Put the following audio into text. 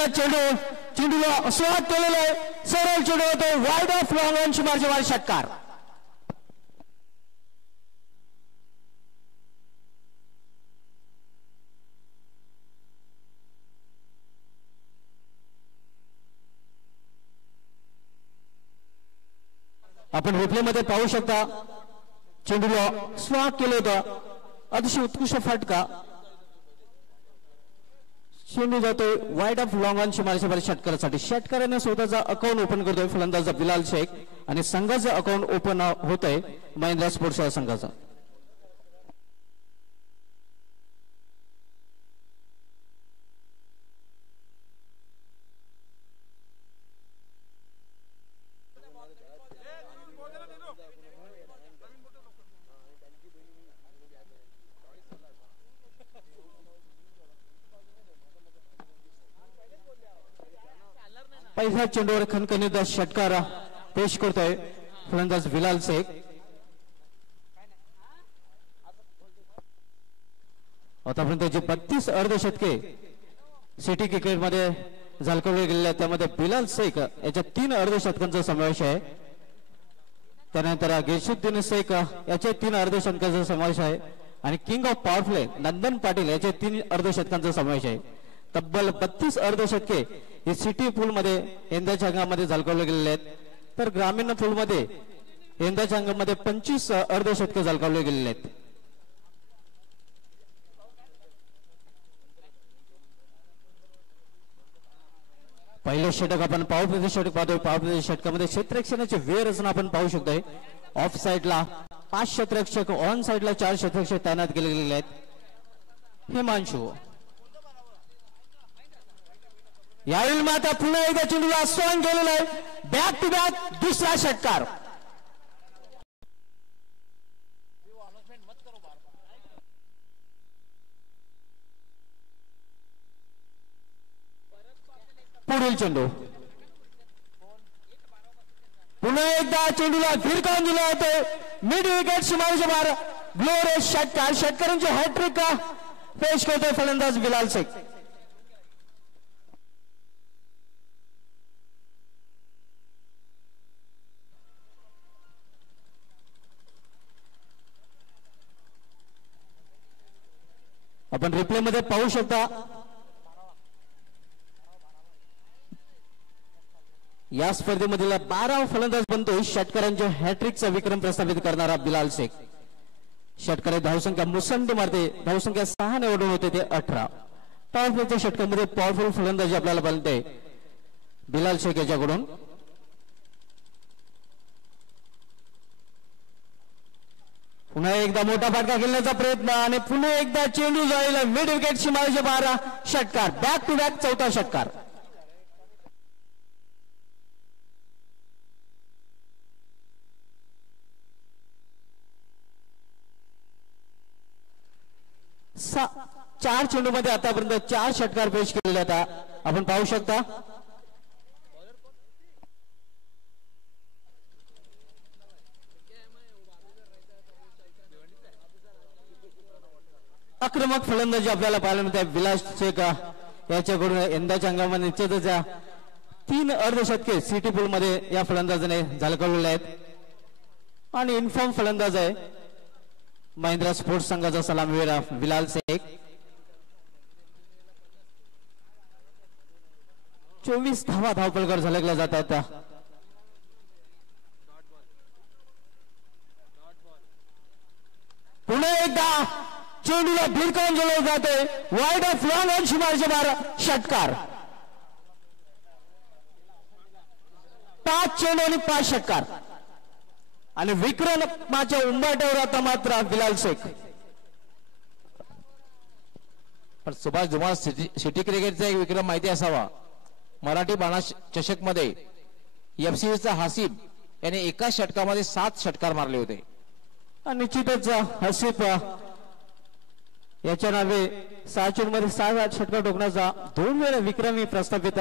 पहिला चेंडूला स्वागत केलेला आहे. सरळ चेंडू होतो वाईड ऑफ लॉंग ऑन शुमारचे षटकार. आपण रिप्ले मध्ये पाहू शकता चेंडूला स्वागत केलं होतं. अतिशय उत्कृष्ट फटका. चेंडू जातोय वाईड ऑफ लॉंग ऑन शुमारच्या षटकारासाठी. षटकाराने स्वतःचा अकाउंट ओपन करतोय फलंदाज बिलाल शेख आणि संघाचं अकाउंट ओपन होतंय महिंद्रा स्पोर्ट्स संघाचं. पहिल्या चेंडूवर खणखणीत षटकार पेश करतोय फलंदाज बिलाल शेख. आतापर्यंत जे 32 अर्धशतके सिटी क्रिकेटमध्ये झळकवले गेले त्यामध्ये बिलाल शेख याच्या 3 अर्धशतकांचा समावेश आहे. त्यानंतर गिरशुद्दीन शेख याचे 3 अर्धशतकांचा समावेश आहे आणि king of power play Nandan Patil याचे 3 अर्धशतकांचा समावेश आहे. तब्बल 32 अर्धशतके हे सिटी पूल मध्ये यंदाच्या अंगामध्ये झळकवले गेलेले आहेत. तर ग्रामीण पूल मध्ये यंदाच्या अंगामध्ये 25 अर्धशतके झळकवले गेलेले आहेत. पहिले षटक आपण पॉवर प्ले षटक पाहतोय. पॉवर प्ले षटकामध्ये क्षेत्ररक्षणाची वेळ रचना आपण पाहू शकतोय. ऑफ साइडला 5 क्षेत्ररक्षक, ऑन साइडला 4 क्षेत्ररक्षक तैनात केले गेलेले आहेत. हिमांशु यावेळी मात्र पुन्हा एकदा चेंडूला स्वांग केलेला आहे. बॅक टू बॅक दुसरा षटकार. पुढील चेंडू पुन्हा एकदा चेंडूला भिरकावून दिला होते. मिड विकेट सीमारेषे बाहेर ग्लोरियस षटकार. षटकारांची हॅट्रिक पेश करतोय फलंदाज बिलाल शेख. आपण रिप्ले मध्ये पाहू शकता या स्पर्धेमधील 12 फलंदाज बनतोय षटकारांच्या हॅट्रिकचा विक्रम प्रस्थापित करणारा बिलाल शेख. षटकारे धावसंख्या मुसंडी मारते. धावसंख्या 6 निवडून होते ते 18. पॉवर प्लेच्या षटकामध्ये पॉवरफुल फलंदाजी आपल्याला बनते बिलाल शेख याच्याकडून. पुन्हा एकदा मोठा फटका खेळण्याचा प्रयत्न आणि पुन्हा एकदा चेंडू जाईल मिड विकेट सीमारेषे बाहेर. षटकार बॅक टू बॅक चौथा षटकार. चार चेंडू मध्ये आतापर्यंत 4 षटकार पेश केलेले आता आपण पाहू शकता. आक्रमक फलंदाजी आपल्याला पाहायला मिळते बिलाल शेख याच्याकडून. यंदाच्या अंगामध्ये निश्चितच 3 अर्धशतके सिटी पूल मध्ये या फलंदाजाने झळकवलेले आहेत आणि इन्फॉर्म फलंदाज आहे महिंद्रा स्पोर्ट्स संघाचा सलामीवीर बिलाल शेख. 24 धावा धावपलकर झळकल्या जातात. पुन्हा एकदा चेंडूला भिरकावून जोडले जाते. वाईड ऑफ लॉंग ऑन शुमारचे बाहेर. षटकार 5 चेंडू आणि 5 षटकार आणि विक्रमाच्या उंबाट्यावर आता मात्र बिलाल शेख. पण सुभाष तुम्हाला सिटी क्रिकेटचा एक विक्रम माहिती असावा. मराठी बाणा चषक मध्ये एफसीचा हासिब याने एका षटकामध्ये 7 षटकार मारले होते. निश्चितच हासिब याच्या नावे 6 चेंडूमध्ये 7 षटकार ठोकण्याचा 2 वेळा विक्रमी प्रस्थापित